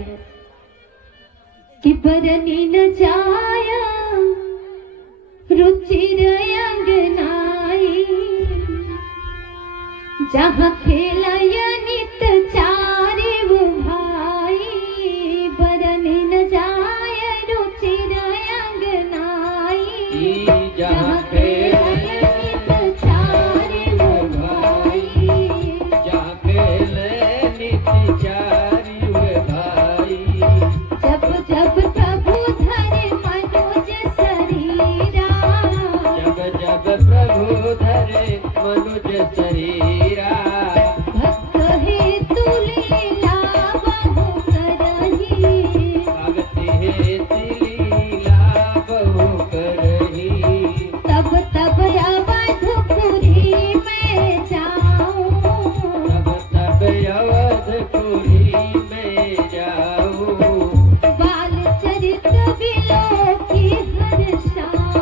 है कि बरनी न जाया रुचिर अंगनाई, जहाँ खेला नित चारे वो भाई, बरनी न जाया रुचिर अंगनाई, जहाँ प्रभु धरे मनुज शरीरा, भक्त हेतु लीला बहु करही, भक्ति हेतु लीला बहु करही, तब तब अवधपुरी में जाऊं, तब अवधपुरी में जाऊं, बाल चरित बिलो की हर्षाऊं,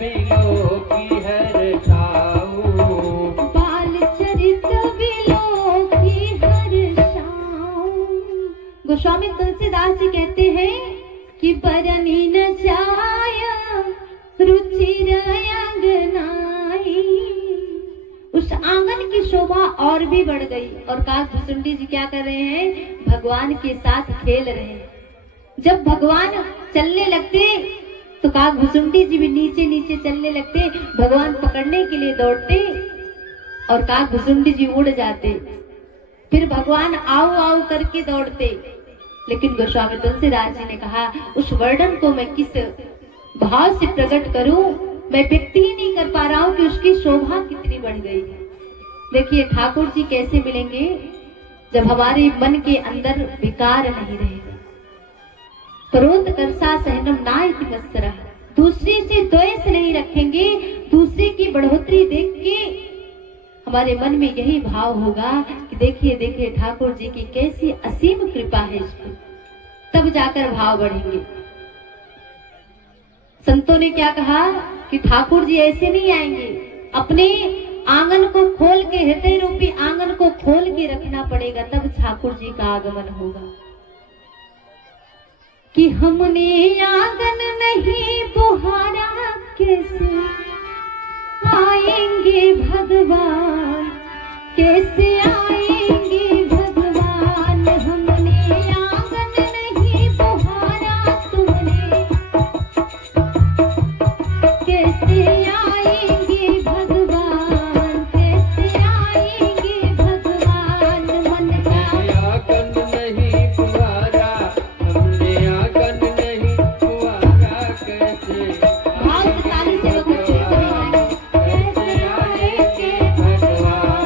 बिलो की हर्षाऊं, बाल चरित बिलो की हर्षाऊं। गोस्वामी तुलसीदास जी कहते हैं कि बरनी न जाया रुचिर अंगनाई, उस आंगन की शोभा और भी बढ़ गई। और काकभुसुंडी जी क्या कर रहे हैं? भगवान के साथ खेल रहे हैं। जब भगवान चलने लगते तो काकभुसुंडी जी भी नीचे नीचे चलने लगते, भगवान पकड़ने के लिए दौड़ते और काकभुसुंडी जी उड़ जाते। फिर भगवान आओ आओ करके दौड़ते। लेकिन गोस्वामी तुलसीदास जी ने कहा उस वर्णन को मैं किस भाव से प्रकट करूं, मैं व्यक्त ही नहीं कर पा रहा हूं कि उसकी शोभा कितनी बढ़ गई है। देखिए ठाकुर जी कैसे मिलेंगे जब हमारे मन के अंदर विकार नहीं रहेगा। क्रोध कर्षा सहनम नायति मत्सरः, दूसरे से द्वेष नहीं रखेंगे, दूसरे की बढ़ोतरी देख के हमारे मन में यही भाव होगा कि देखिए देखिए ठाकुर जी की कैसी असीम कृपा है इसकी, तब जाकर भाव बढ़ेंगे। संतों ने क्या कहा कि ठाकुर जी ऐसे नहीं आएंगे, अपने आंगन को खोल के, हृदय रूपी आंगन को खोल के रखना पड़ेगा, तब ठाकुर जी का आगमन होगा। कि हमने आंगन नहीं बुहारा कैसे आएंगे भगवान, कैसे आएंगे भगवान, हमने आंगन नहीं बुहारा तुमने, कैसे आएंगे भगवान, कैसे आएंगे भगवान, मन का आंगन नहीं बुहारा, हमने आंगन नहीं बुहारा, कैसे भाव से ताली से लोग कैसे आएंगे भगवान,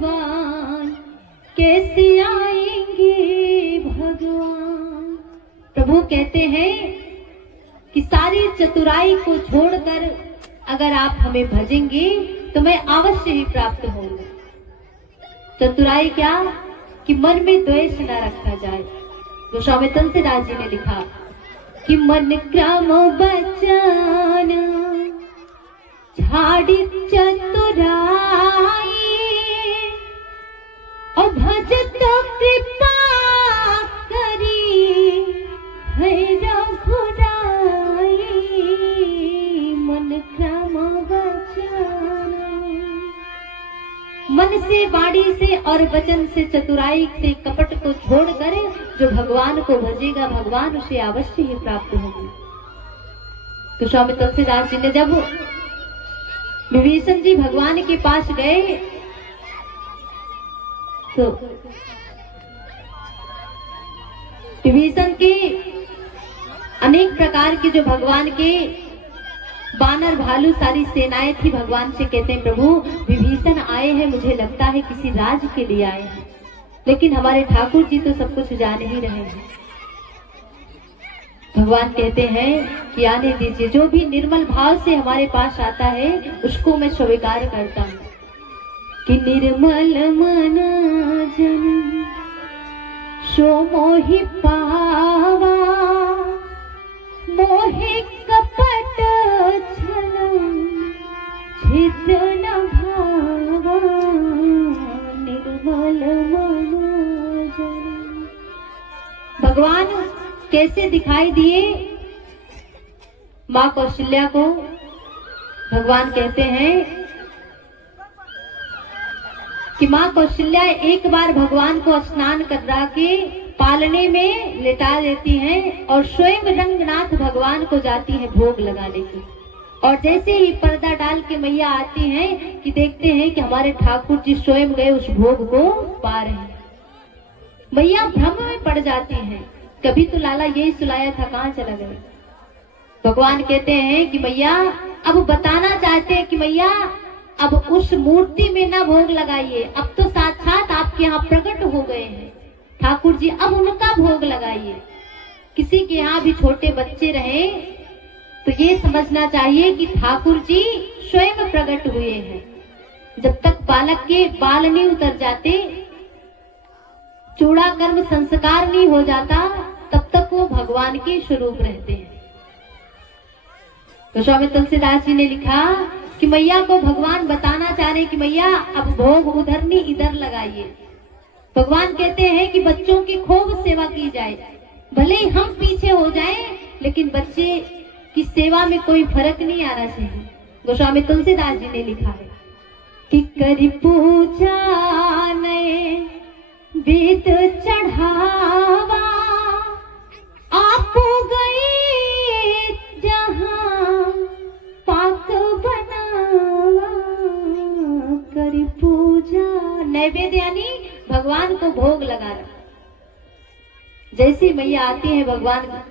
भगवान, कैसे आएंगे भगवान। प्रभु कहते हैं कि सारी चतुराई को छोड़कर अगर आप हमें भजेंगे तो मैं अवश्य ही प्राप्त होऊंगा। चतुराई क्या? कि मन में द्वेष न रखा जाए। गोस्वामी तुलसीदास जी ने लिखा कि मन क्रम बचन झाड़ी चतुराई, और भजत कृपा करी है रघुराई। मन क्रम वचन, मन से, वाणी से और वचन से, चतुराई से, कपट को छोड़कर जो भगवान को भजेगा भगवान उसे अवश्य ही प्राप्त होगी। तो स्वामी तुलसीदास जी ने जब विभीषण जी भगवान के पास गए तो विभीषण के अनेक प्रकार की जो भगवान के बानर भालू सारी सेनाएं थी, भगवान से कहते हैं प्रभु विभीषण आए हैं, मुझे लगता है किसी राज के लिए आए हैं, लेकिन हमारे ठाकुर जी तो सब कुछ जान ही रहे हैं। भगवान कहते हैं कि आने दीजिए, जो भी निर्मल भाव से हमारे पास आता है उसको मैं स्वीकार करता हूँ। कि निर्मल मन जन सो मोहि पावा, मोहि कपट छल छिद न भावा। निर्मल मन जन, भगवान कैसे दिखाई दिए माँ कौशल्या को? भगवान कहते हैं कि माँ कौशल्या एक बार भगवान को स्नान करा के पालने में लेटा देती हैं और स्वयं रंगनाथ भगवान को जाती है भोग लगाने की। और जैसे ही पर्दा डाल के मैया आती हैं कि देखते हैं कि हमारे ठाकुर जी स्वयं गए उस भोग को पा रहे हैं। मैया भ्रम में पड़ जाती हैं, कभी तो लाला यही सुलाया था, कहाँ चला गया। भगवान कहते हैं कि मैया, अब बताना चाहते हैं कि मैया अब उस मूर्ति में ना भोग लगाइए, अब तो साक्षात आपके यहाँ प्रकट हो गए हैं ठाकुर जी, अब उनका भोग लगाइए। किसी के यहाँ भी छोटे बच्चे रहे तो ये समझना चाहिए कि ठाकुर जी स्वयं प्रकट हुए हैं। जब तक बालक के बाल नहीं उतर जाते, चूड़ा कर्म संस्कार नहीं हो जाता, तब तक वो भगवान के स्वरूप रहते हैं। तो स्वामी तुलसीदास जी ने लिखा कि मैया को भगवान बताना चाह रहे कि मैया अब भोग उधर नहीं इधर लगाइए। भगवान कहते हैं कि बच्चों की खूब सेवा की जाए, भले ही हम पीछे हो जाएं, लेकिन बच्चे की सेवा में कोई फर्क नहीं आना चाहिए। गोस्वामी तुलसीदास जी ने लिखा है कि करी पूजा नए वेद चढ़ावा, आप गए जहां पाक बनावा। करी पूजा, नैवेद्य यानी भगवान को भोग लगाना। जैसी मैया आती है भगवान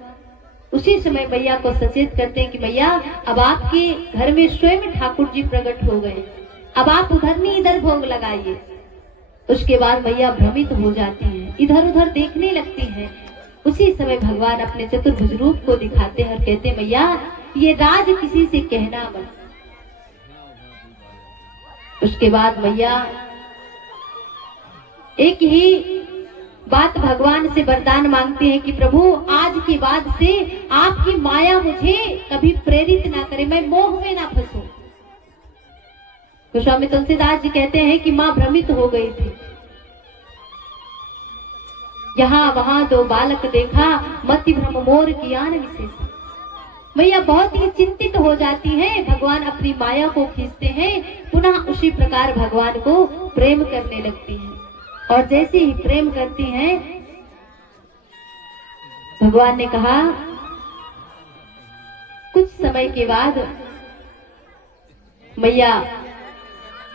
उसी समय मैया को सचेत करते हैं कि मैया अब आपके घर में स्वयं ठाकुर जी प्रकट हो गए, अब आप उधर नहीं इधर भोग लगाइए। उसके बाद मैया भ्रमित हो जाती है, इधर उधर देखने लगती है। उसी समय भगवान अपने चतुर्भुज रूप को दिखाते हैं और कहते हैं मैया ये राज किसी से कहना मत। उसके बाद मैया एक ही बात भगवान से वरदान मांगते हैं कि प्रभु आज के बाद से आपकी माया मुझे कभी प्रेरित ना करे, मैं मोह में ना फंसूं। तो स्वामी तुलसीदास जी कहते हैं कि माँ भ्रमित हो गई थी, यहाँ वहां दो बालक देखा, मति भ्रम मोर ज्ञान विशेष। मैया बहुत ही चिंतित हो जाती हैं, भगवान अपनी माया को खींचते हैं, पुनः उसी प्रकार भगवान को प्रेम करने लगती हैं। और जैसे ही प्रेम करती हैं, भगवान ने कहा कुछ समय के बाद मैया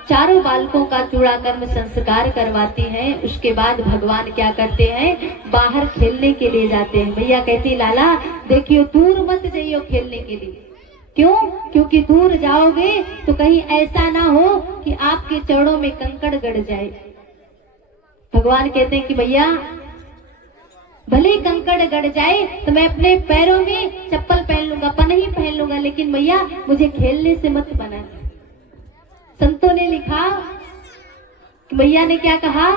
चारों बालकों का चूड़ा कर्म संस्कार करवाती हैं। उसके बाद भगवान क्या करते हैं, बाहर खेलने के लिए जाते हैं। मैया कहती लाला देखियो दूर मत जाइयो खेलने के लिए, क्यों? क्योंकि दूर जाओगे तो कहीं ऐसा ना हो कि आपके चरणों में कंकड़ गड़ जाए। भगवान कहते हैं कि भैया भले ही कंकड़ गड़ जाए तो मैं अपने पैरों में चप्पल पहन लूंगा, पनही पहन लूंगा, लेकिन भैया मुझे खेलने से मत बना। संतों ने लिखा कि भैया ने क्या कहा,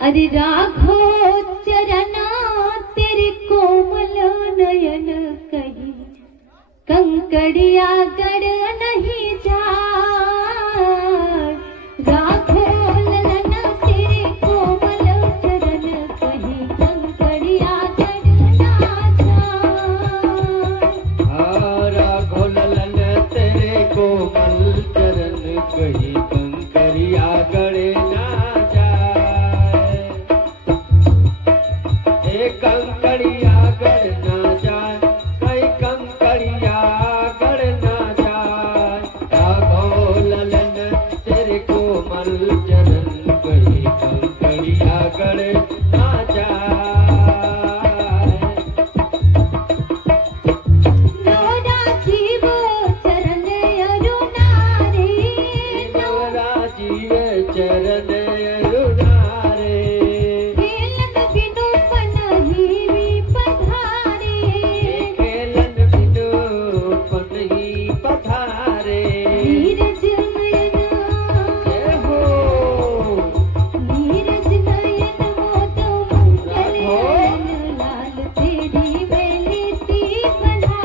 अरे राघो चरना तेरे कोमल नयन कहीं कंकड़िया गड़ नहीं जाए। राघो ललन तेरे कोमल चरण कहीं कंकड़िया गड़ ना जाए। राघो ललन तेरे कोमल चरण कहीं कंकड़िया गड़े ना जाए। एक कंकड़िया गड़ ना जाए, कहीं कंकड़िया गड़ ना जाए। राघो ललन तेरे कोमल चरण कहीं कंकड़िया गड़ ना जाए। नवरा जीव चरण अरुणारे, नवरा जीव चरण अरुणारे। खेलन बिनु पनही पधारे। खेलन बिनु पनही पधारे। नीरज नयन, जय हो नीरज नयन मोद मंगल लाल तेरी बेलीती बना।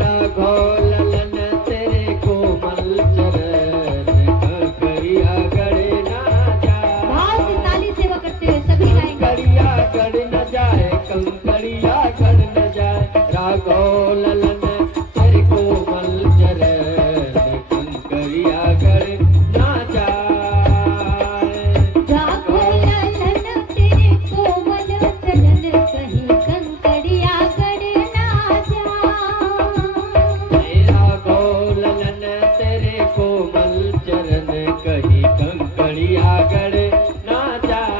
राघो ललन तेरे कोमल चरण कंकड़िया गड़े ना जाए। भाव से ताली सेवा करते हुए सभी गाएंगे। कंकड़िया गड़ न जाए, कंकड़िया गड़ न जाए। राघो ललन तेरे कोमल चरण कंकड़िया गड़ ना जाए। राघो ललन तेरे कोमल चरण कहीं कंकड़िया गड़ ना जाए। राघो ललन तेरे कोमल चरण कहीं कंकड़िया गड़ ना जाए।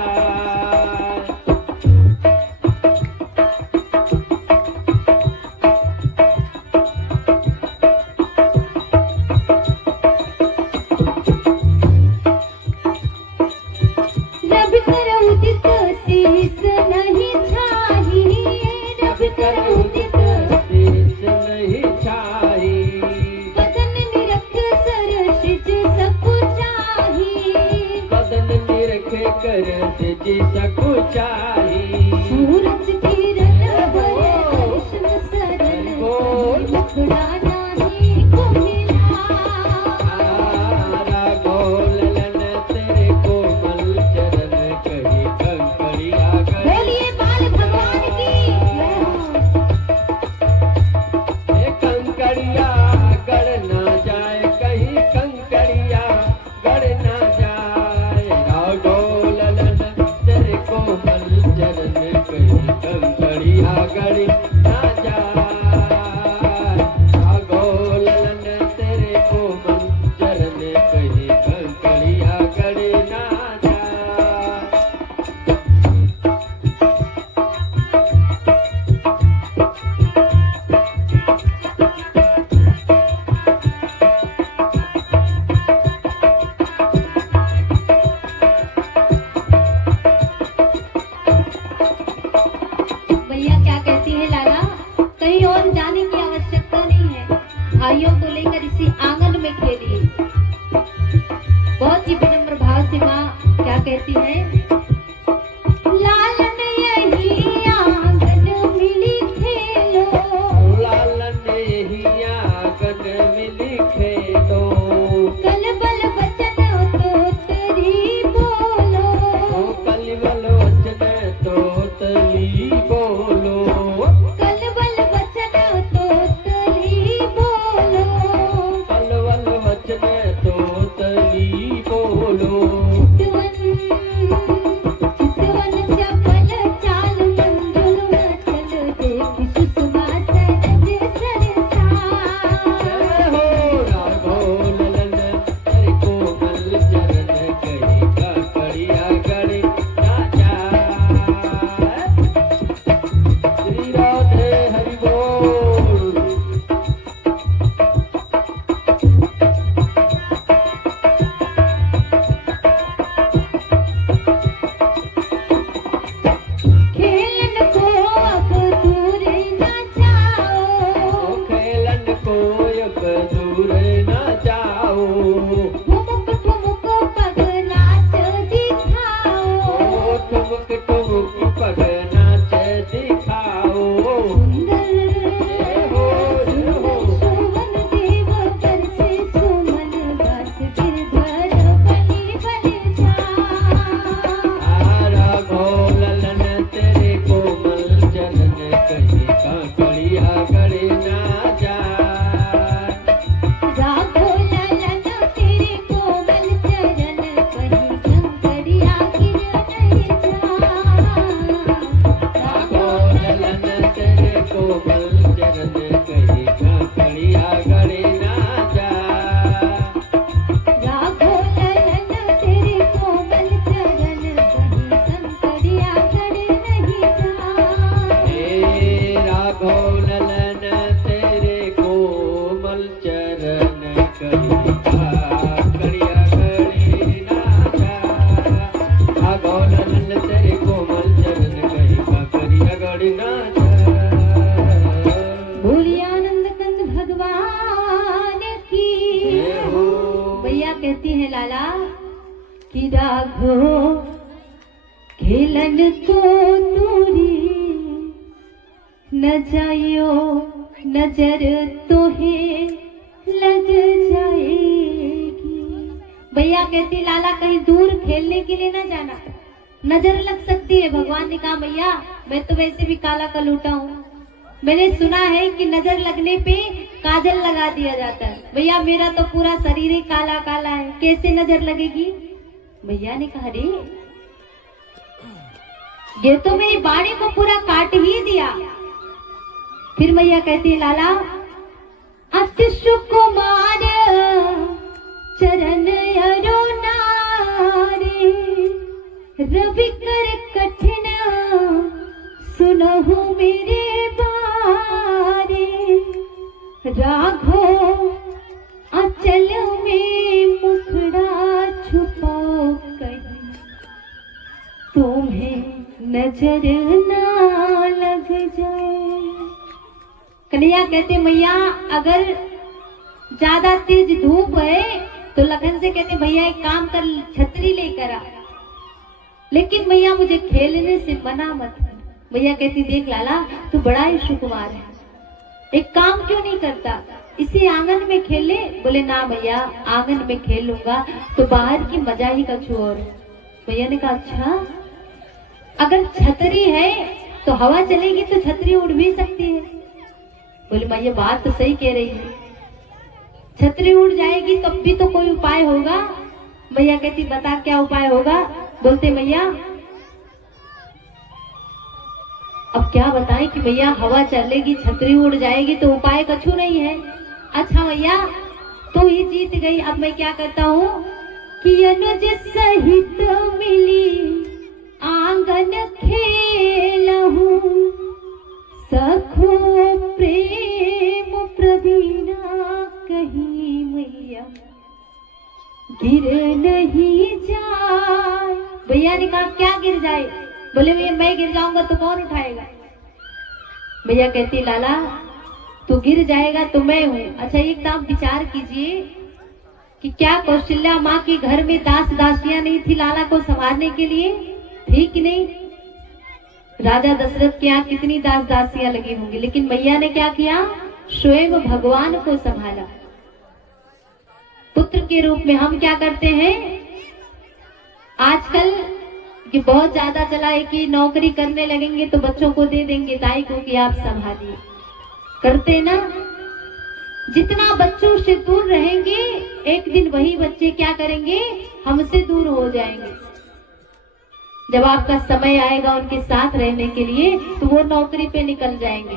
रब कर उदित शीस नहीं छाही। रब कर उदित शीश नहीं छाई। बदन निरख सरसिज सकुचाही। बदन निरखे कर जी सकुचाई। सूरज किरण भय कृष्ण शरण मुखड़ा नाही को मिला। राघो ललन तेरे कोमल चरण कहीं कंकड़िया गड़। बोलिए बाल भगवान की जय हो। कंकड़िया गड़ ना जाए, कहीं कंकड़िया गड़ ना जाए। राघो ललन तेरे कोमल कहीं कंकड़िया गड़ी ना जाए। भागो ललन तेरे कोमल चरण कहीं कंकड़िया गड़ी ना जाए। बोलिए आनंद कंद भगवान की। जय हो। भैया कहती है लाला कि राघो खेलन को दूरी न जाइयो नजर तोहे लग जाएगी। भैया कहती लाला कहीं दूर खेलने के लिए न जाना, नजर लग सकती है। भगवान ने कहा भैया मैं तो वैसे भी काला कलूटा हूँ, मैंने सुना है कि नजर लगने पे काजल लगा दिया जाता है। भैया मेरा तो पूरा शरीर ही काला काला है, कैसे नजर लगेगी। भैया ने कहा अरे ये तो मेरी बाड़ी को पूरा काट ही दिया। फिर मैया कहती है लाला अति सुकुमार चरण अरो नारे रवि कर कठिन सुनहु मेरे बारे। राघो अचल में मुखड़ा छुपाओ कहीं तुम्हें नजर ना लग जाए। कन्हैया कहते मैया अगर ज्यादा तेज धूप है तो लखन से कहते भैया एक काम कर छतरी लेकर आ, लेकिन मैया मुझे खेलने से मना मत कर। भैया कहती देख लाला तू बड़ा ही सुकुमार है, एक काम क्यों नहीं करता, इसी आंगन में खेल ले। बोले ना भैया आंगन में खेल लूंगा तो बाहर की मजा ही कुछ और। भैया ने कहा अच्छा अगर छतरी है तो हवा चलेगी तो छतरी उड़ भी सकती है। बोले भैया बात तो सही कह रही है, छतरी उड़ जाएगी तब भी तो कोई उपाय होगा। भैया कहती बता क्या उपाय होगा। बोलते भैया अब क्या बताएं कि भैया हवा चलेगी छतरी उड़ जाएगी तो उपाय कछु नहीं है। अच्छा भैया तू ही जीत गई, अब मैं क्या करता हूँ कि अनुज सहित मिली आंगन खेलहूँ सखो प्रेम प्रवीणा कहीं मैया गिर नहीं जाए। भैया ने कहा क्या गिर जाए। बोले भैया मैं गिर जाऊंगा तो कौन उठाएगा। भैया कहती लाला तू गिर जाएगा तो मैं हूँ। अच्छा एक आप विचार कीजिए कि क्या कौशल्या माँ के घर में दास दासियां नहीं थी लाला को संभालने के लिए, थी कि नहीं। राजा दशरथ के यहाँ कितनी दास दासियां लगी होंगी, लेकिन मैया ने क्या किया स्वयं भगवान को संभाला। पुत्र के रूप में हम क्या करते हैं आजकल कि बहुत ज्यादा चला है कि नौकरी करने लगेंगे तो बच्चों को दे देंगे दाई को कि आप संभालिए, करते ना। जितना बच्चों से दूर रहेंगे एक दिन वही बच्चे क्या करेंगे हमसे दूर हो जाएंगे। जब आपका समय आएगा उनके साथ रहने के लिए तो वो नौकरी पे निकल जाएंगे,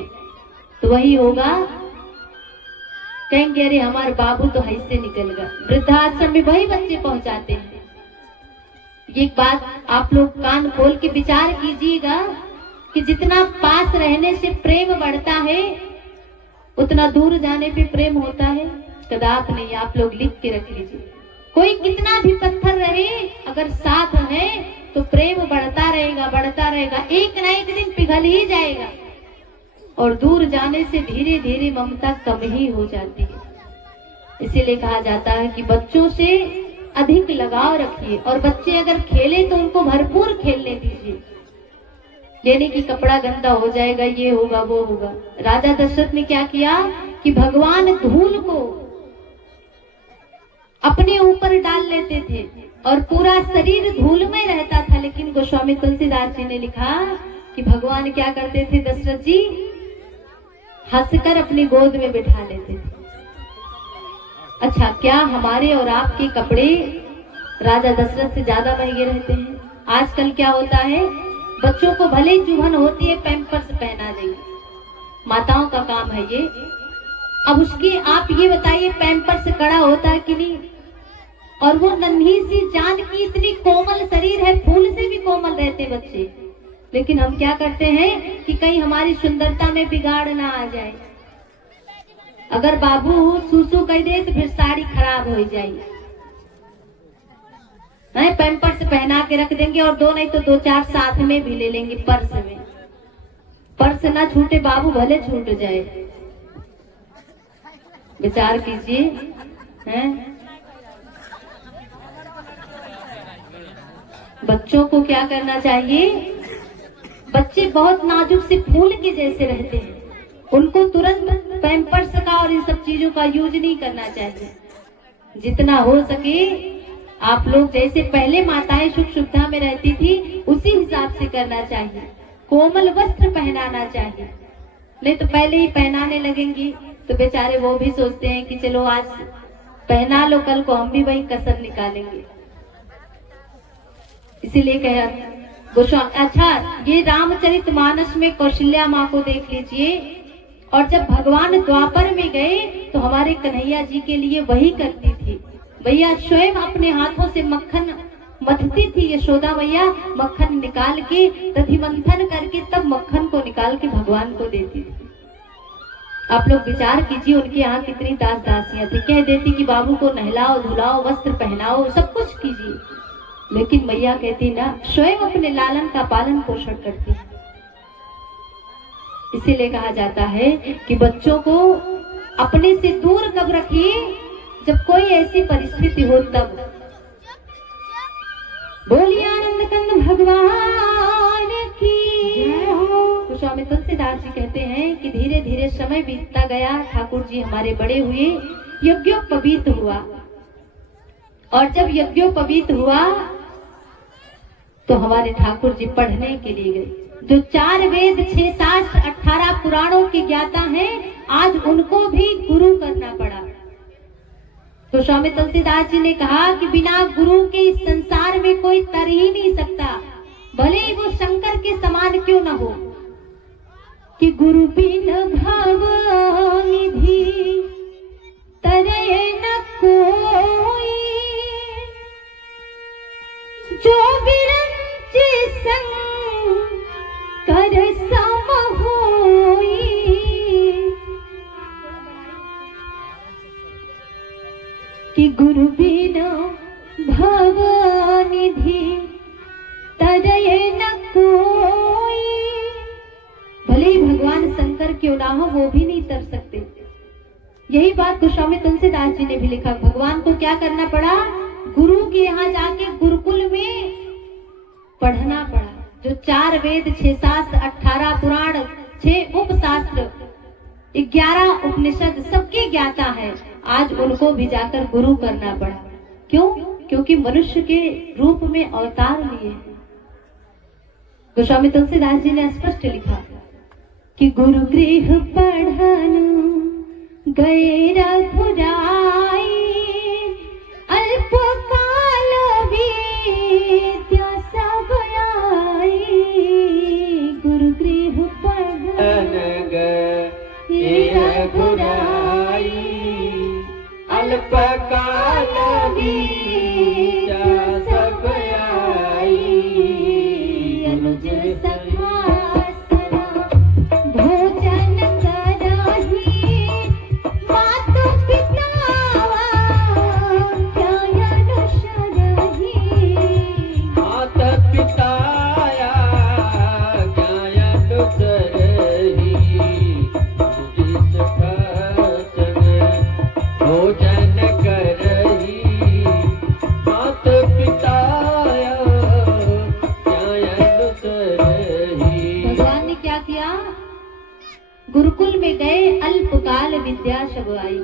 तो वही होगा कहेंगे अरे हमारे बाबू तो ऐसे निकल गया। वृद्धाश्रम में वही बच्चे पहुंचाते हैं। ये बात आप लोग कान खोल के विचार कीजिएगा कि जितना पास रहने से प्रेम बढ़ता है उतना दूर जाने पे प्रेम होता है कदाप नहीं। आप लोग लिख के रख लीजिए, कोई कितना भी पत्थर रहे अगर साथ है तो प्रेम बढ़ता रहेगा बढ़ता रहेगा, एक ना एक दिन पिघल ही जाएगा और दूर जाने से धीरे धीरे ममता कम ही हो जाती है। इसीलिए कहा जाता है कि बच्चों से अधिक लगाव रखिए और बच्चे अगर खेले तो उनको भरपूर खेलने दीजिए। यानी कि कपड़ा गंदा हो जाएगा, ये होगा वो होगा। राजा दशरथ ने क्या किया कि भगवान धूल को अपने ऊपर डाल लेते थे और पूरा शरीर धूल में रहता था, लेकिन गोस्वामी तुलसीदास जी ने लिखा कि भगवान क्या करते थे दशरथ जी हंसकर अपनी गोद में बिठा लेते थे। अच्छा क्या हमारे और आपके कपड़े राजा दशरथ से ज्यादा महंगे रहते हैं। आजकल क्या होता है बच्चों को भले ही चुभन होती है पैम्पर्स पहना देंगे, माताओं का काम है ये। अब उसकी आप ये बताइए पैम्पर्स कड़ा होता है कि नहीं, और वो नन्ही सी जान की इतनी कोमल शरीर है, फूल से भी कोमल रहते बच्चे। लेकिन हम क्या करते हैं कि कहीं हमारी सुंदरता में बिगाड़ ना आ जाए। अगर बाबू सूसू कह दे तो फिर साड़ी खराब हो जाएगी, पैम्पर्स पहना के रख देंगे और दो नहीं तो दो चार साथ में भी ले लेंगे पर्स में। पर्स ना छूटे बाबू, भले छूट जाए। विचार कीजिए, हैं? बच्चों को क्या करना चाहिए? बच्चे बहुत नाजुक से फूल के जैसे रहते हैं, उनको तुरंत पैम्पर्स का और इन सब चीजों का यूज नहीं करना चाहिए। जितना हो सके आप लोग जैसे पहले माताएं सुख सुविधा में रहती थी उसी हिसाब से करना चाहिए। कोमल वस्त्र पहनाना चाहिए, नहीं तो पहले ही पहनाने लगेंगी तो बेचारे वो भी सोचते हैं कि चलो आज पहना लो, कल को हम भी वही कसर निकालेंगे। इसीलिए कहा गोस्वामी। अच्छा, ये रामचरितमानस में कौशल्या माँ को देख लीजिए। और जब भगवान द्वापर में गए तो हमारे कन्हैया जी के लिए वही करती थी। भैया स्वयं अपने हाथों से मक्खन मथती थी यशोदा मैया, मक्खन निकाल के दधि मंथन करके तब मक्खन को निकाल के भगवान को देती थी। आप लोग विचार कीजिए, उनके यहाँ कितनी दास दासियां थी। कह देती कि बाबू को नहलाओ धुलाओ वस्त्र पहनाओ सब कुछ कीजिए, लेकिन मैया कहती ना, स्वयं अपने लालन का पालन पोषण करती। इसीलिए कहा जाता है कि बच्चों को अपने से दूर कब रखिए, जब कोई ऐसी परिस्थिति हो तब। बोलिए आनंद कंद भगवान की। गोस्वामी तुलसीदास जी कहते हैं कि धीरे धीरे समय बीतता गया, ठाकुर जी हमारे बड़े हुए, यज्ञोपवीत हुआ। और जब यज्ञोपवीत हुआ तो हमारे ठाकुर जी पढ़ने के लिए गए। जो 4 वेद 6 शास्त्र 18 पुराणों के ज्ञाता हैं, आज उनको भी गुरु करना पड़ा। तो स्वामी तुलसीदास जी ने कहा कि बिना गुरु के इस संसार में कोई तर ही नहीं सकता, भले ही वो शंकर के समान क्यों न हो। कि गुरु बिन भव निधि तरय न कोई, जो बिरंच संग कर सम होई। कि गुरु बिना भव निधि तरय न कोई। भले ही भगवान शंकर क्यों ना हो, वो भी नहीं तर सकते। यही बात गोस्वामी तुलसीदास जी ने भी लिखा। भगवान को क्या करना पड़ा? गुरु के यहाँ जाके गुरुकुल में पढ़ना पड़ा। जो 4 वेद 6 शास्त्र 18 पुराण 6 उपशास्त्र 11 उपनिषद सबके ज्ञाता है, आज उनको भी जाकर गुरु करना पड़ा। क्यों? क्योंकि मनुष्य के रूप में अवतार लिए। गोस्वामी तुलसीदास जी ने स्पष्ट लिखा कि गुरु गृह पढ़न गए रघुराई, अल्प काल विद्या सब आई। गुरु गृह पढ़न गए रघुराई, अल्प काल विद्या सब आई। अनुज सखासना भोजन करहि, मातु पिता ज्ञान शरहि। माता पिताया ज्ञान सरहि, जिस फसन भोजन करहि। माता पिताया ज्ञान सरहि। भगवान ने क्या किया? गुरुकुल में गए, अल्पकाल विद्या सब आई।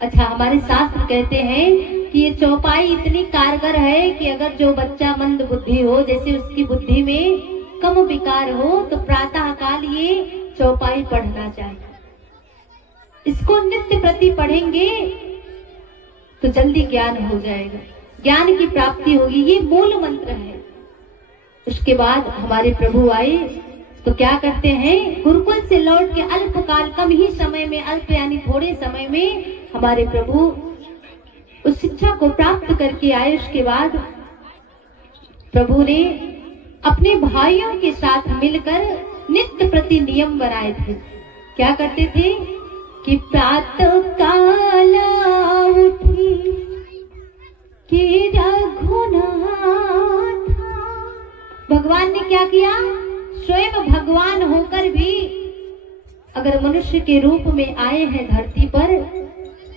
अच्छा, हमारे शास्त्र कहते हैं कि ये चौपाई इतनी कारगर है कि अगर जो बच्चा मंद बुद्धि हो, जैसे उसकी बुद्धि में कम विकार हो, तो प्रातः काल ये चौपाई पढ़ना चाहिए। इसको नित्य प्रति पढ़ेंगे तो जल्दी ज्ञान हो जाएगा, ज्ञान की प्राप्ति होगी। ये मूल मंत्र है। उसके बाद हमारे प्रभु आए तो क्या करते हैं? गुरुकुल से लौट के अल्पकाल, कम ही समय में, अल्प यानी थोड़े समय में हमारे प्रभु उस शिक्षा को प्राप्त करके आए। उसके बाद प्रभु ने अपने भाइयों के साथ मिलकर नित्य प्रति नियम बनाए थे। क्या करते थे? कि प्रातः काल उठी कि रघुनाथ। भगवान ने क्या किया? स्वयं भगवान होकर भी अगर मनुष्य के रूप में आए हैं धरती पर,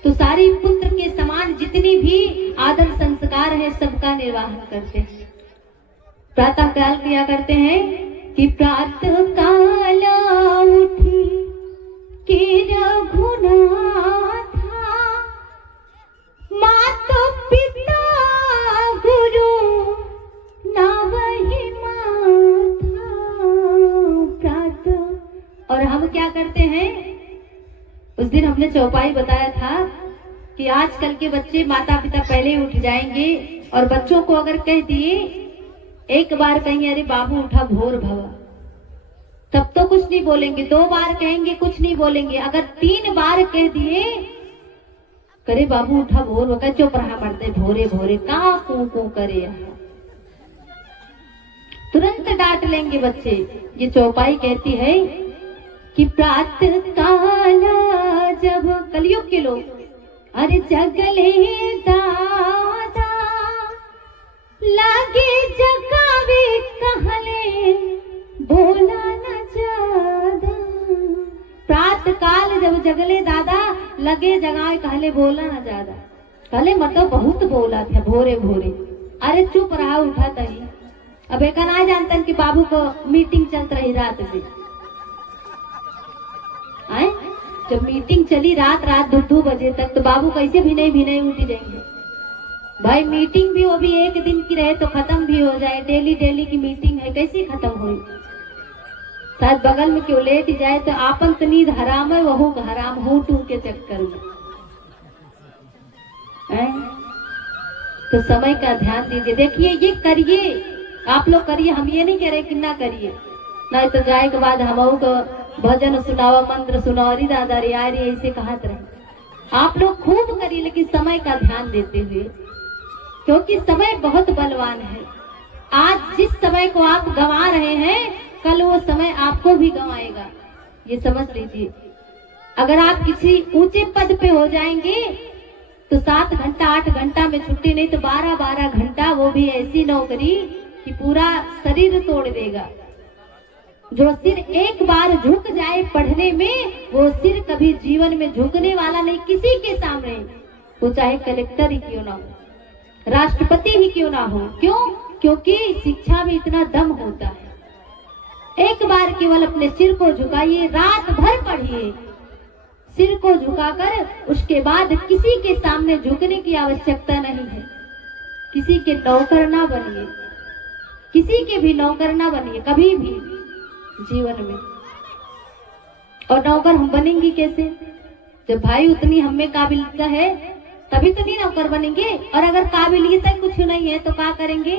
तो सारी पुत्र के समान जितनी भी आदर संस्कार है सबका निर्वाहन करते हैं। प्रातः काल क्या करते हैं कि प्रातः काल उठी कि रघुनाथ, माता पिता गुरु नावहि माथा। प्रातः, और हम क्या करते हैं? उस दिन हमने चौपाई बताया था कि आजकल के बच्चे माता पिता पहले उठ जाएंगे और बच्चों को अगर कह दिए एक बार कहेंगे अरे बाबू उठा भोर भवा, तब तो कुछ नहीं बोलेंगे। 2 बार कहेंगे कुछ नहीं बोलेंगे। अगर 3 बार कह दिए करे बाबू उठा भोर भवा, चुप रहा मरते भोरे भोरे का कू करे, तुरंत डांट लेंगे बच्चे। ये चौपाई कहती है कि प्रातः काल जब कलयुग के लोग अरे जगले दादा लागे जगावे कहले बोला न ज्यादा। प्रातः काल जब जगले दादा लगे जगावे कहले बोला न ज्यादा। कहले मतलब बहुत बोला था भोरे भोरे, अरे चुप रहा उठा तही। अब एक ना जानता कि बाबू को मीटिंग चल रही रात में, आए जब मीटिंग चली रात 2 बजे तक, तो बाबू कैसे भी नहीं उठी जाएंगे भाई। मीटिंग भी वो भी एक दिन की रहे तो खत्म भी हो जाए, डेली की मीटिंग है कैसे खत्म हुई? शायद बगल में क्यों लेट जाए तो आपन तो नींद हराम है, वह हराम हो टू के चक्कर में। तो समय का ध्यान दीजिए। देखिए ये करिए, आप लोग करिए, हम ये नहीं कह रहे कि ना करिए, नहीं तो जाए के बाद हम को भजन सुनावा मंत्र सुनावरी दादा रे यार ऐसे कहत रहे। आप लोग खूब करिए लेकिन समय का ध्यान देते हुए, क्योंकि समय बहुत बलवान है। आज जिस समय को आप गंवा रहे हैं कल वो समय आपको भी गंवाएगा, ये समझ लीजिए। अगर आप किसी ऊंचे पद पे हो जाएंगे तो 7 घंटा 8 घंटा में छुट्टी नहीं तो 12 घंटा, वो भी ऐसी नौकरी कि पूरा शरीर तोड़ देगा। जो सिर एक बार झुक जाए पढ़ने में, वो सिर कभी जीवन में झुकने वाला नहीं किसी के सामने, वो चाहे कलेक्टर ही क्यों ना हो, राष्ट्रपति ही क्यों ना हो। क्यों? क्योंकि शिक्षा में इतना दम होता है। एक बार केवल अपने सिर को झुकाइए, रात भर पढ़िए, सिर को झुकाकर, उसके बाद किसी के सामने झुकने की आवश्यकता नहीं है। किसी के नौकर ना बनिए, किसी के भी नौकर ना बनिए कभी भी जीवन में। और नौकर हम बनेंगे कैसे? जब भाई उतनी हमें काबिलियत है तभी तो नहीं नौकर बनेंगे। और अगर काबिलियत कुछ नहीं है तो क्या करेंगे?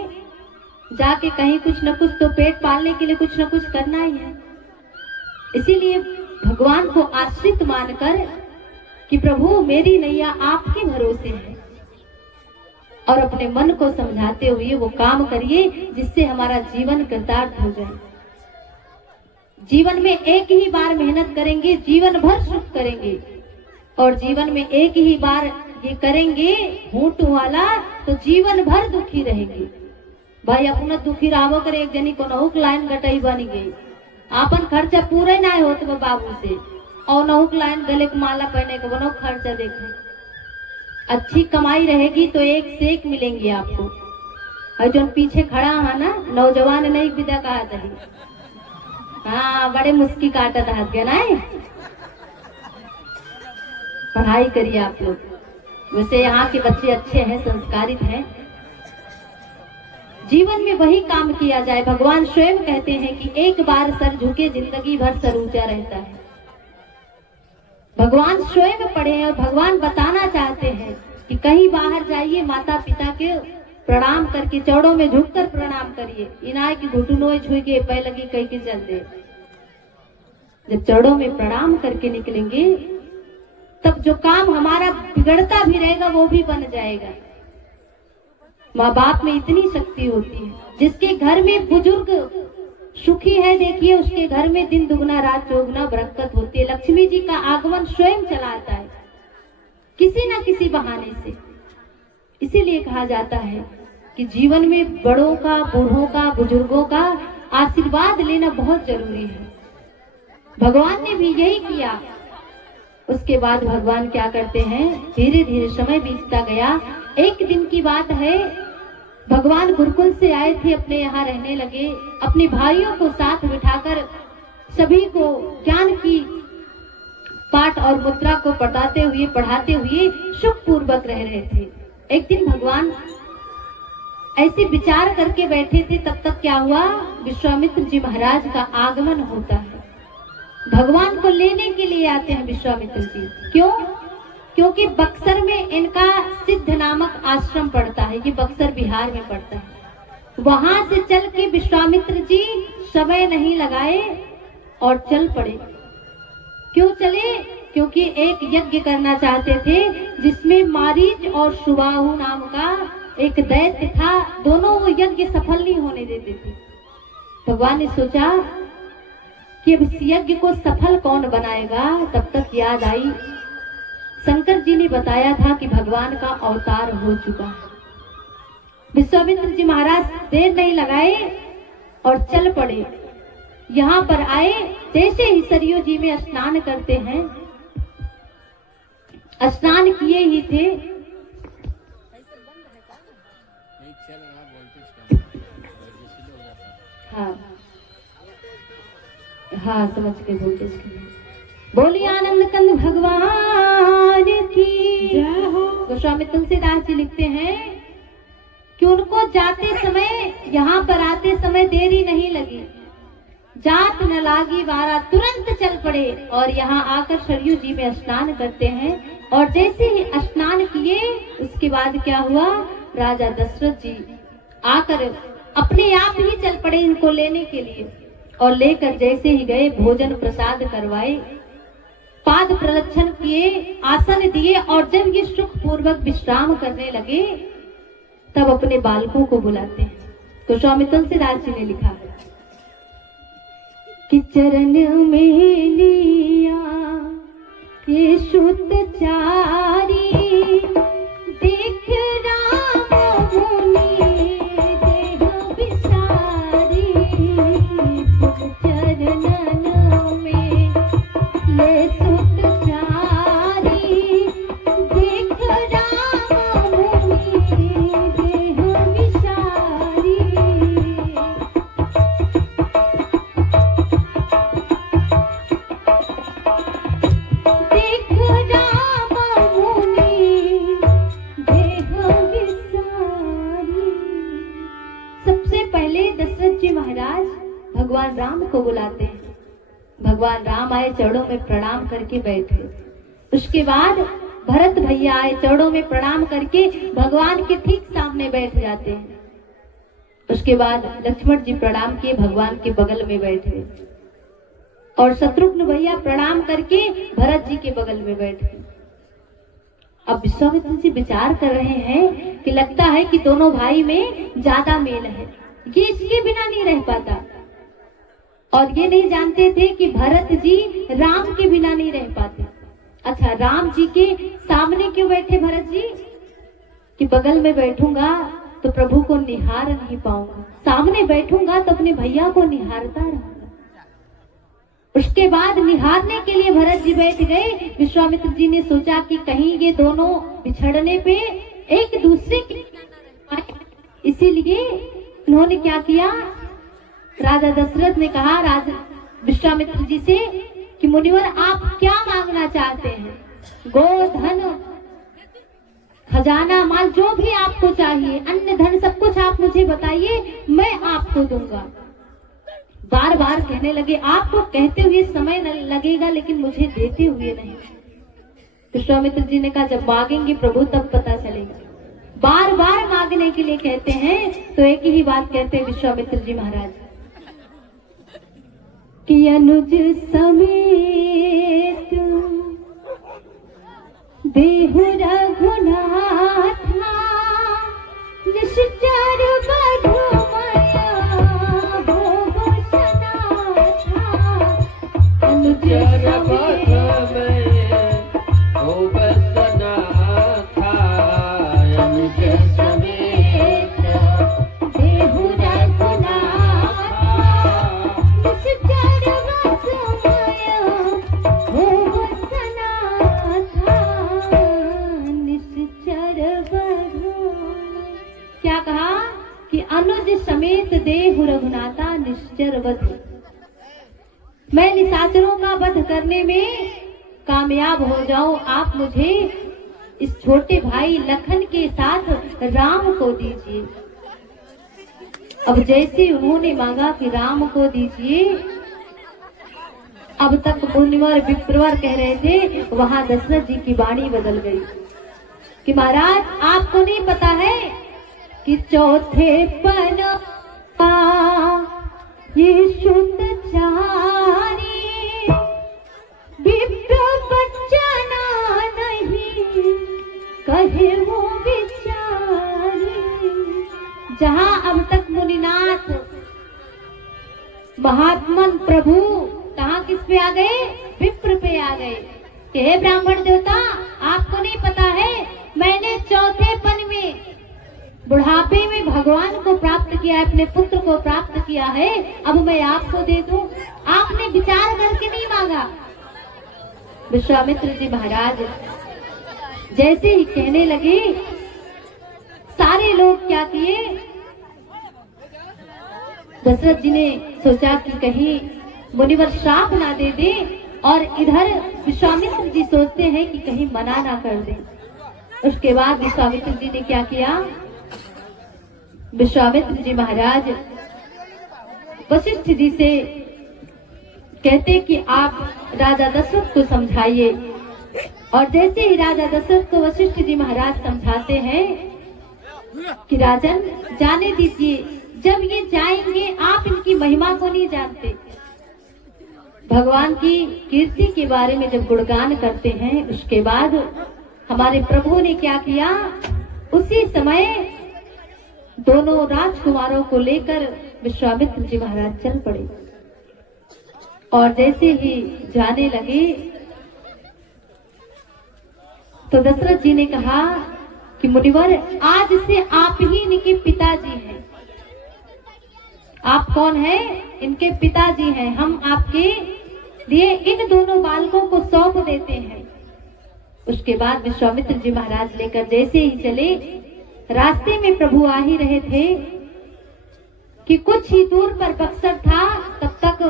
जाके कहीं कुछ न कुछ तो पेट पालने के लिए कुछ न कुछ करना ही है। इसीलिए भगवान को आश्रित मानकर कि प्रभु मेरी नैया आपके भरोसे है, और अपने मन को समझाते हुए वो काम करिए जिससे हमारा जीवन कृतार्थ हो जाए। जीवन में एक ही बार मेहनत करेंगे, जीवन भर सुख करेंगे, और जीवन में एक ही बार ये करेंगे होंठ वाला तो जीवन भर दुखी रहेंगे। भाई अपना दुखी रावो कर एक जनी को नहुक लाइन गटाई बनी गई, आपन खर्चा पूरे ना होत बाबू से, और नहुक लाइन गले को माला पहने के बनो खर्चा देखे। अच्छी कमाई रहेगी तो एक से एक मिलेंगे आपको। और जो पीछे खड़ा है ना नौजवान नहीं विदा कहा था, हाँ बड़े मुस्की काटा था गया ना। पढ़ाई करिए आप लोग, वैसे यहाँ के बच्चे अच्छे हैं, संस्कारित हैं। जीवन में वही काम किया जाए। भगवान स्वयं कहते हैं कि एक बार सर झुके जिंदगी भर सर ऊंचा रहता है। भगवान स्वयं पढ़े हैं और भगवान बताना चाहते हैं कि कहीं बाहर जाइए माता पिता के प्रणाम करके चौड़ों में झुककर प्रणाम करिए, इनाय की घुटनों छुई के पै लगी कहीं के चल दे। जब चौड़ों में प्रणाम करके निकलेंगे तब जो काम हमारा बिगड़ता भी रहेगा वो भी बन जाएगा। माँ बाप में इतनी शक्ति होती है, जिसके घर में बुजुर्ग सुखी है, देखिए उसके घर में दिन दुगना रात चौगुना बरकत होती है। लक्ष्मी जी का आगमन स्वयं चला आता है किसी ना किसी बहाने से। इसीलिए कहा जाता है कि जीवन में बड़ों का, बूढ़ों का, बुजुर्गों का आशीर्वाद लेना बहुत जरूरी है। भगवान ने भी यही किया। उसके बाद भगवान क्या करते हैं, धीरे धीरे समय बीतता गया। एक दिन की बात है, भगवान गुरुकुल से आए थे, अपने यहाँ रहने लगे। अपने भाइयों को साथ बिठाकर सभी को ज्ञान की पाठ और मुद्रा को पढ़ाते हुए सुख पूर्वक रह रहे थे। एक दिन भगवान ऐसे विचार करके बैठे थे, तब तक क्या हुआ, विश्वामित्र जी महाराज का आगमन होता है। भगवान को लेने के लिए आते हैं विश्वामित्र जी। क्यों? क्योंकि बक्सर में इनका सिद्ध नामक आश्रम पड़ता है। ये बक्सर बिहार में पड़ता है। वहां से चल के विश्वामित्र जी समय नहीं लगाए और चल पड़े। क्यों चले? क्योंकि एक यज्ञ करना चाहते थे जिसमें मारीच और सुबाहु नाम का एक दैत्य था। दोनों वो यज्ञ सफल नहीं होने देते थे। भगवान ने सोचा कि अब इस यज्ञ को सफल कौन बनाएगा। तब तक याद आई, शंकर जी ने बताया था कि भगवान का अवतार हो चुका है। विश्वामित्र जी महाराज देर नहीं लगाए और चल पड़े। यहाँ पर आए, जैसे ही सरयू जी में स्नान करते हैं, स्नान किए ही थे, हाँ समझ के बोलते। बोलिए आनंद कंद भगवान की जय हो। गोस्वामी तुलसीदास जी लिखते हैं कि उनको जाते समय, यहाँ पर आते समय देरी नहीं लगी। जात न लागी वारा, तुरंत चल पड़े और यहाँ आकर सरयू जी में स्नान करते हैं। और जैसे ही स्नान किए, उसके बाद क्या हुआ, राजा दशरथ जी आकर अपने आप ही चल पड़े इनको लेने के लिए। और लेकर जैसे ही गए, भोजन प्रसाद करवाए, पाद प्रदक्षिण किए, आसन दिए। और जब ये सुख पूर्वक विश्राम करने लगे, तब अपने बालकों को बुलाते हैं। तो स्वामी तुलसीदास जी ने लिखा कि चरण में लिया ये सुत चारी, देख राम मुनि देह विसारी। चरणन में ये सुत चारी, देख राम मुनि देह विसारी। देख राम मुनि देह विसारी। सबसे पहले दशरथ जी महाराज भगवान राम को बुलाते हैं। भगवान राम आए, चरणों में प्रणाम करके बैठे। उसके बाद भरत भैया आए, चरणों में प्रणाम करके भगवान के ठीक सामने बैठ जाते हैं। उसके बाद लक्ष्मण जी प्रणाम किए, भगवान के बगल में बैठे। और शत्रुघ्न भैया प्रणाम करके भरत जी के बगल में बैठे। अब विश्वामित्र जी विचार कर रहे हैं कि लगता है कि दोनों भाई में ज्यादा मेल है, ये इसके बिना नहीं रह पाता। और ये नहीं जानते थे कि भरत जी राम के बिना नहीं रह पाते। अच्छा, राम जी के सामने क्यों बैठे भरत जी? कि बगल में बैठूंगा तो प्रभु को निहार नहीं पाऊंगा, सामने बैठूंगा तो अपने भैया को निहारता रहूंगा। उसके बाद निहारने के लिए भरत जी बैठ गए। विश्वामित्र जी ने सोचा कि कहीं ये दोनों बिछड़ने पे एक दूसरे के, इसीलिए उन्होंने क्या किया, राजा दशरथ ने कहा राजा विश्वामित्र जी से कि मुनिवर आप क्या मांगना चाहते हैं? गोधन, खजाना, माल, जो भी आपको चाहिए, अन्न धन सब कुछ आप मुझे बताइए, मैं आपको दूंगा। बार बार कहने लगे, आपको कहते हुए समय न लगेगा लेकिन मुझे देते हुए नहीं। विश्वामित्र जी ने कहा जब मांगेंगे प्रभु तब पता चलेगा। बार बार मांगने के लिए कहते हैं तो एक ही बात कहते हैं विश्वामित्र जी महाराज कि अनुज समेत देहु रघुनाथ निश्चर बधुमया हो कि अनुज समेत देहु रघुनाथा निश्चर वध। मैं निशाचरों का वध करने में कामयाब हो जाऊं, आप मुझे इस छोटे भाई लखन के साथ राम को दीजिए। अब जैसे उन्होंने मांगा कि राम को दीजिए, अब तक मुनिवर विप्रवर कह रहे थे, वहां दशरथ जी की वाणी बदल गई कि महाराज आपको नहीं पता है कि चौथे पन ये शुद्ध चारी विप्र बच्चना नहीं कहे वो बिचारी। जहां अब तक मुनिनाथ महात्मन प्रभु कहा किस पे आ गए, विप्र पे आ गए कि हे ब्राह्मण देवता, आपको नहीं पता है मैंने चौथे पन में बुढ़ापे में भगवान को प्राप्त किया है, अपने पुत्र को प्राप्त किया है, अब मैं आपको दे दूं। आपने विचार करके नहीं मांगा। विश्वामित्र जी महाराज जैसे ही कहने लगे, सारे लोग क्या किए, दशरथ जी ने सोचा कि कहीं मुनिवर श्राप ना दे दे, और इधर विश्वामित्र जी सोचते हैं कि कहीं मना ना कर दे। उसके बाद विश्वामित्र जी ने क्या किया, विश्वामित्र जी महाराज वशिष्ठ जी से कहते कि आप राजा दशरथ को समझाइए। और जैसे ही राजा दशरथ को वशिष्ठ जी महाराज समझाते हैं कि राजन जाने दीजिए, जब ये जाएंगे आप इनकी महिमा को नहीं जानते। भगवान की कीर्ति के बारे में जब गुणगान करते हैं, उसके बाद हमारे प्रभु ने क्या किया, उसी समय दोनों राजकुमारों को लेकर विश्वामित्र जी महाराज चल पड़े। और जैसे ही जाने लगे तो दशरथ जी ने कहा कि मुनिवर, आज से आप ही इनके पिताजी हैं। आप कौन हैं? इनके पिताजी हैं। हम आपके लिए इन दोनों बालकों को सौंप देते हैं। उसके बाद विश्वामित्र जी महाराज लेकर जैसे ही चले, रास्ते में प्रभु आ ही रहे थे कि कुछ ही दूर पर बक्सर था। तब तक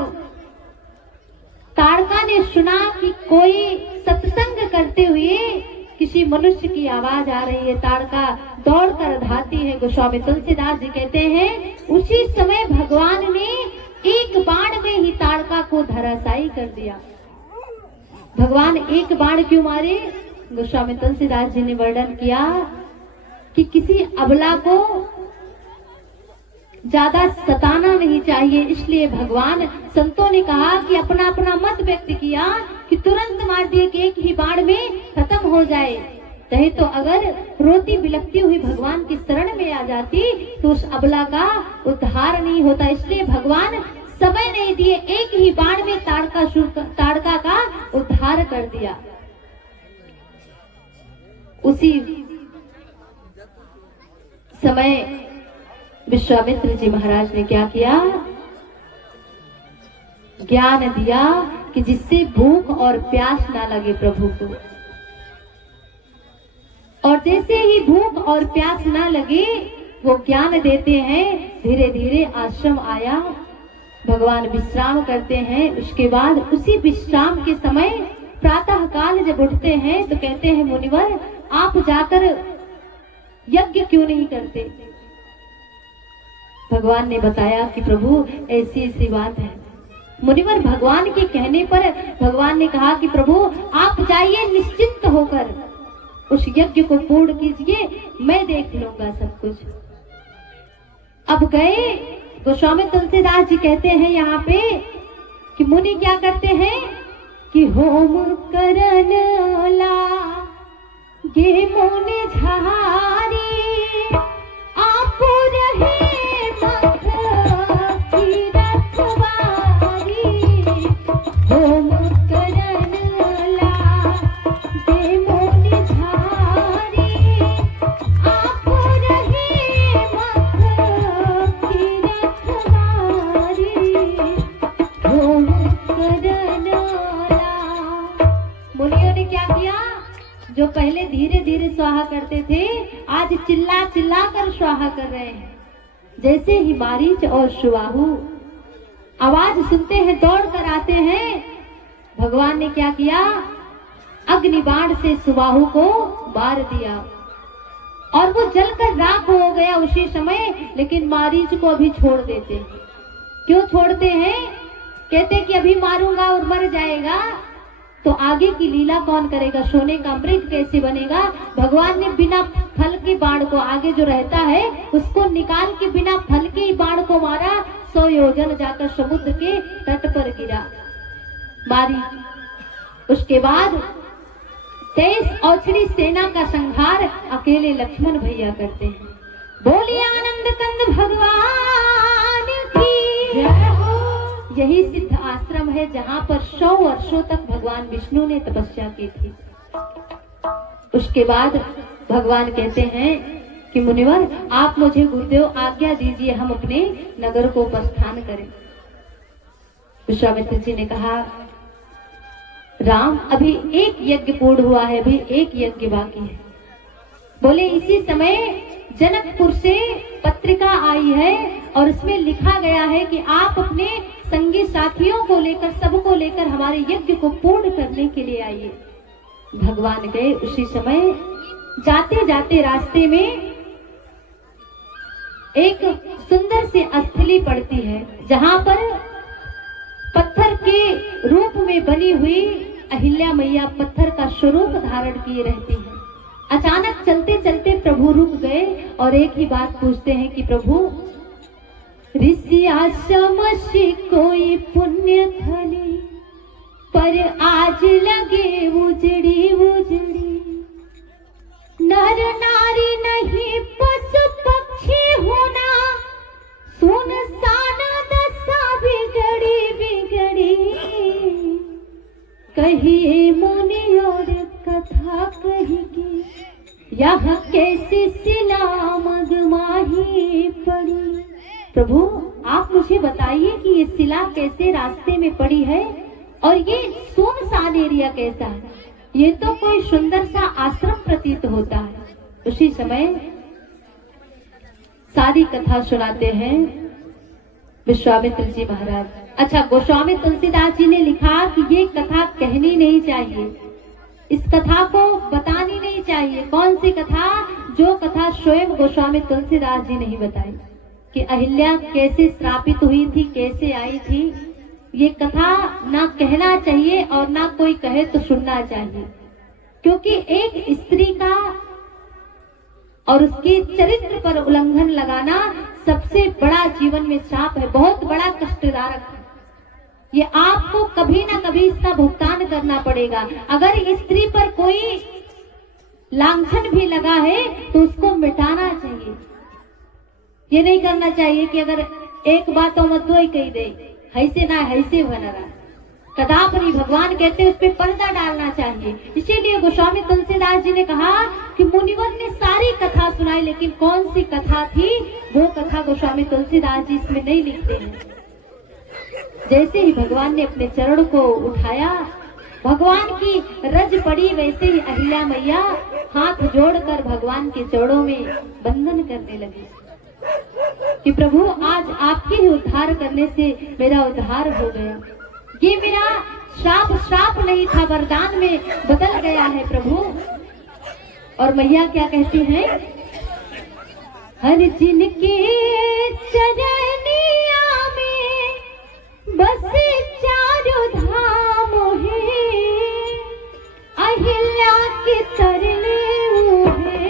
ताड़का ने सुना कि कोई सत्संग करते हुए किसी मनुष्य की आवाज आ रही है। ताड़का दौड़कर धाती है। गोस्वामी तुलसीदास जी कहते हैं, उसी समय भगवान ने एक बाण में ही ताड़का को धराशायी कर दिया। भगवान एक बाण क्यों मारे? गोस्वामी तुलसीदास जी ने वर्णन किया कि किसी अबला को ज्यादा सताना नहीं चाहिए, इसलिए भगवान, संतों ने कहा कि अपना अपना मत व्यक्त किया कि तुरंत मार दिए कि एक ही बाण में खत्म हो जाए। चाहे तो अगर रोती बिलखती हुई भगवान की शरण में आ जाती तो उस अबला का उद्धार नहीं होता। इसलिए भगवान समय नहीं दिए, एक ही बाण में ताड़का का उद्धार कर दिया। उसी समय विश्वामित्र जी महाराज ने क्या किया, ज्ञान दिया कि जिससे भूख और प्यास ना लगे प्रभु को। और जैसे ही भूख और प्यास ना लगे वो ज्ञान देते हैं। धीरे धीरे आश्रम आया, भगवान विश्राम करते हैं। उसके बाद उसी विश्राम के समय प्रातः काल जब उठते हैं तो कहते हैं, मुनिवर आप जाकर यज्ञ क्यों नहीं करते? भगवान ने बताया कि प्रभु ऐसी ऐसी बात है। मुनिवर भगवान के कहने पर भगवान ने कहा कि प्रभु आप जाइए, निश्चिंत होकर उस यज्ञ को पूर्ण कीजिए, मैं देख लूंगा सब कुछ। अब गए। गोस्वामी तुलसीदास जी कहते हैं यहाँ पे कि मुनि क्या करते हैं कि होम करन ला गे मुनि झारी आप रहे मख की रखवारी। होम करन ला गे मुनि झारी आप रहे मख की रखवारी। होम करन ला। मुनियों ने क्या किया, जो पहले धीरे धीरे स्वाहा करते थे आज चिल्ला चिल्ला कर स्वाहा कर रहे हैं। जैसे ही मारीच और सुबाहु आवाज सुनते हैं दौड़ कर आते हैं, भगवान ने क्या किया, अग्निबाण से सुबाहु को मार दिया और वो जलकर राख हो गया उसी समय। लेकिन मारीच को अभी छोड़ देते। क्यों छोड़ते हैं? कहते कि अभी मारूंगा और मर जाएगा तो आगे की लीला कौन करेगा, सोने का मृग कैसे बनेगा। भगवान ने बिना फल के बाण को, आगे जो रहता है उसको निकाल के बिना फल के ही बाण को मारा। 100 योजन जाकर समुद्र के तट पर गिरा मारीच। उसके बाद 23 औछड़ी सेना का संहार अकेले लक्ष्मण भैया करते हैं। बोलिए आनंद कंद भगवान की जय हो। यही सिद्ध आश्रम है जहाँ पर 100 वर्षों तक भगवान विष्णु ने तपस्या की थी। उसके बाद भगवान कहते हैं कि मुनिवर आप मुझे गुरुदेव आज्ञा दीजिए, हम अपने नगर को प्रस्थान करें। विश्वामित्र जी ने कहा, राम अभी एक यज्ञ पूर्ण हुआ है, अभी एक यज्ञ बाकी है। बोले इसी समय जनकपुर से पत्रिका आई है और इसमें लिखा गया है कि आप अपने संगी साथियों को लेकर, सबको लेकर हमारे यज्ञ को पूर्ण करने के लिए आइए। भगवान गए। उसी समय जाते जाते रास्ते में एक सुंदर सी स्थली पड़ती है जहां पर पत्थर के रूप में बनी हुई अहिल्या मैया पत्थर का स्वरूप धारण किए रहती है। अचानक चलते चलते प्रभु रुक गए और एक ही बात पूछते हैं कि प्रभु, ऋषि आश्रम से कोई पुण्य धनी पर आज लगे उजड़ी उजड़ी, नर नारी नहीं पशु पक्षी होना, सुनसान दशा बिगड़ी बिगड़ी, कहिए मुनि और कथा कहिए, यह कैसी शिला मगमाही पड़ी। प्रभु आप मुझे बताइए कि ये शिला कैसे रास्ते में पड़ी है और ये सुनसान एरिया कैसा है, ये तो कोई सुंदर सा आश्रम प्रतीत होता है। उसी समय सारी कथा सुनाते हैं विश्वामित्र जी महाराज। अच्छा, गोस्वामी तुलसीदास जी ने लिखा कि ये कथा कहनी नहीं चाहिए, इस कथा को बतानी नहीं चाहिए। कौन सी कथा? जो कथा स्वयं गोस्वामी तुलसीदास जी नहीं बताई कि अहिल्या कैसे श्रापित हुई थी, कैसे आई थी। ये कथा ना कहना चाहिए और ना कोई कहे तो सुनना चाहिए, क्योंकि एक स्त्री का और उसके चरित्र पर उल्लंघन लगाना सबसे बड़ा जीवन में श्राप है, बहुत बड़ा कष्टदायक है। ये आपको कभी ना कभी इसका भुगतान करना पड़ेगा। अगर स्त्री पर कोई लांछन भी लगा है तो उसको मिटाना चाहिए। ये नहीं करना चाहिए कि अगर एक बात तो मत ही कही दे, हैसे ना हैसे बना रहा, कदापि भगवान कहते हैं उस पर पर्दा डालना चाहिए। इसीलिए गोस्वामी तुलसीदास जी ने कहा कि मुनिवर ने सारी कथा सुनाई, लेकिन कौन सी कथा थी वो कथा गोस्वामी तुलसीदास जी इसमें नहीं लिखते हैं। जैसे ही भगवान ने अपने चरण को उठाया, भगवान की रज पड़ी, वैसे ही अहिल्या मैया हाथ जोड़कर भगवान के चरणों में बंधन करने लगी कि प्रभु आज आपके ही उद्धार करने से मेरा उद्धार हो गया। ये मेरा श्राप नहीं था, वरदान में बदल गया है प्रभु। और मैया क्या कहती हैं? हर जिनके चरनिया में बसे चारों धाम है, अहिल्या के तरले है,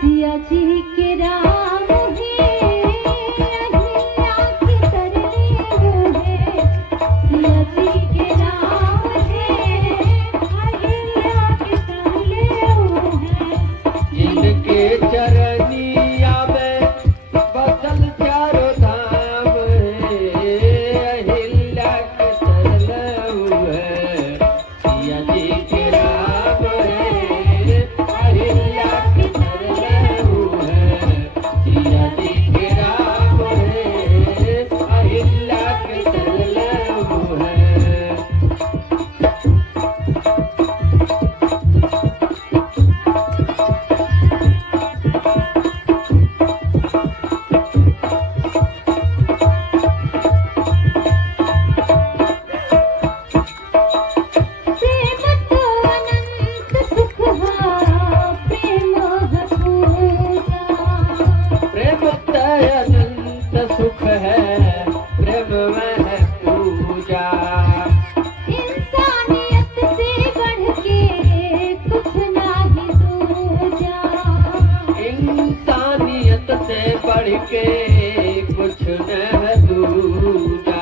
सिया जी के राम है, अहिल्या के तरले है, सिया जी के राम है, अहिल्या के तरले है। जिनके चरनिया में बसल चारों धाम है, अहिल्या के तरलऊ है, सिया जी के राम है, अहिल्या के तरलऊ है, सिया जी के राम है, अहिल्या के तरलऊ है। बढ़ के कुछ न दूजा।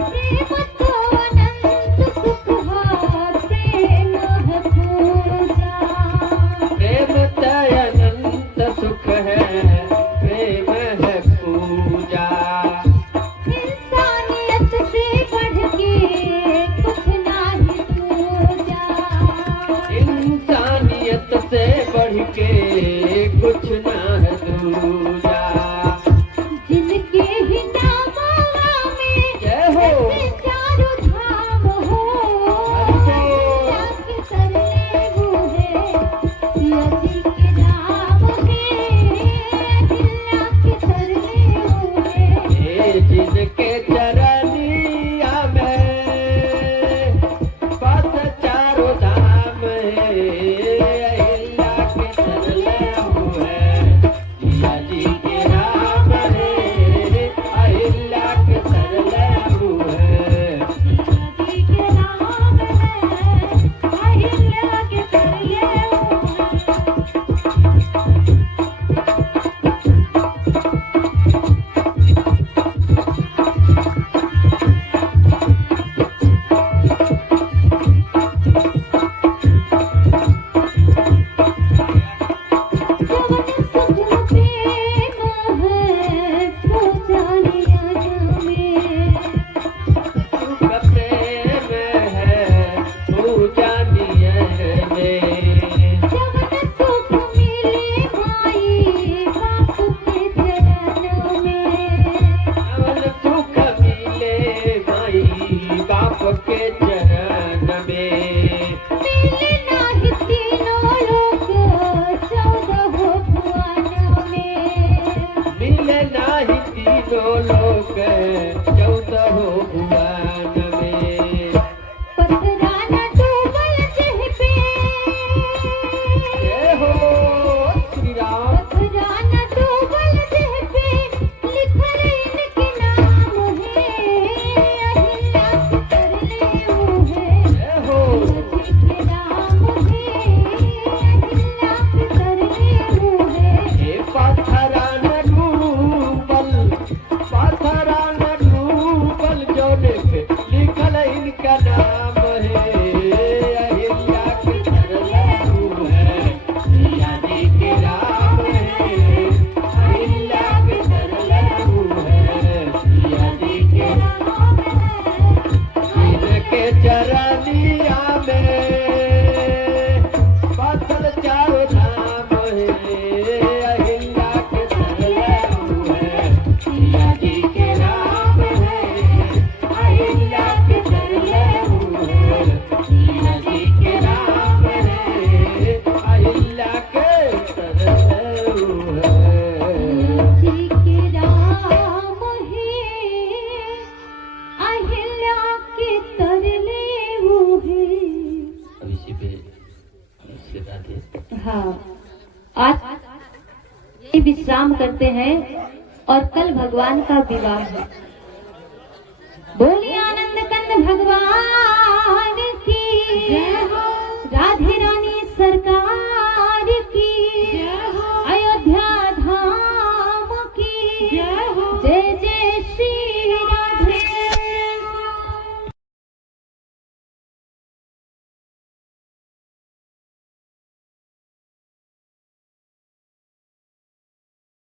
प्रेम तो अनंत सुख है, प्रेम है पूजा। प्रेम तो अनंत सुख है, प्रेम है पूजा। इंसानियत से बढ़ के कुछ नहीं सूझा। इंसानियत से बढ़ के कुछ न दूजा। जिनके ही नामवा में जय हो। ऐसे चारों धाम हो। अहिल्या के तरले वो है, सिया जी के नाम है। अहिल्या के तरले वो है। ये जिनके चरनिया में बस चारों धाम है। अहिल्या के तरले हुए, सिया जी के नाम है। अहिल्या के तरले हुए। जी के नाम है, अहिल्या के तरले वो है। जवन सुख प्रेम है, सो जानिया में। सुख प्रेम है पूजा नियन में। जवन सुख मिले माई बाप के चरण में। अवन सुख मिले माई बाप के चरण में। मिले नाही तीनों लोक, चौदह भुवन में। मिले नाही तीनों लोक, चौदह भुवन में। पथरा न डूबल जह पे। जय हो श्री राम। पथरा न डूबल जह पे, लिखल इनके नाम है। अहिल्या के तरले वो है, जय हो। जी के नाम है। अहिल्या के तरले वो है। हे पत्थरा न डूबल, पत्थरा न डूबल जौने पे लिखल इनका नाम है। अहिल्या के तरले है, सिया जी के नाम है। अहिल्या के तरले है, सिया जी के नाम है। इनके चरनिया में बसल चारों धाम है। अहिल्या के तरले है, सिया जी के नाम है। अहिल्या के तरले है, सिया जी के नाम है। अहिल्या के तरले है। जी के राम है, अहिल्या के तरले वो है। अब इसी पे इसके साथ हाँ, आज ये विश्राम करते हैं और कल भगवान का विवाह है। बोलिए आनंद कंद भगवान की, राधे रानी सरकार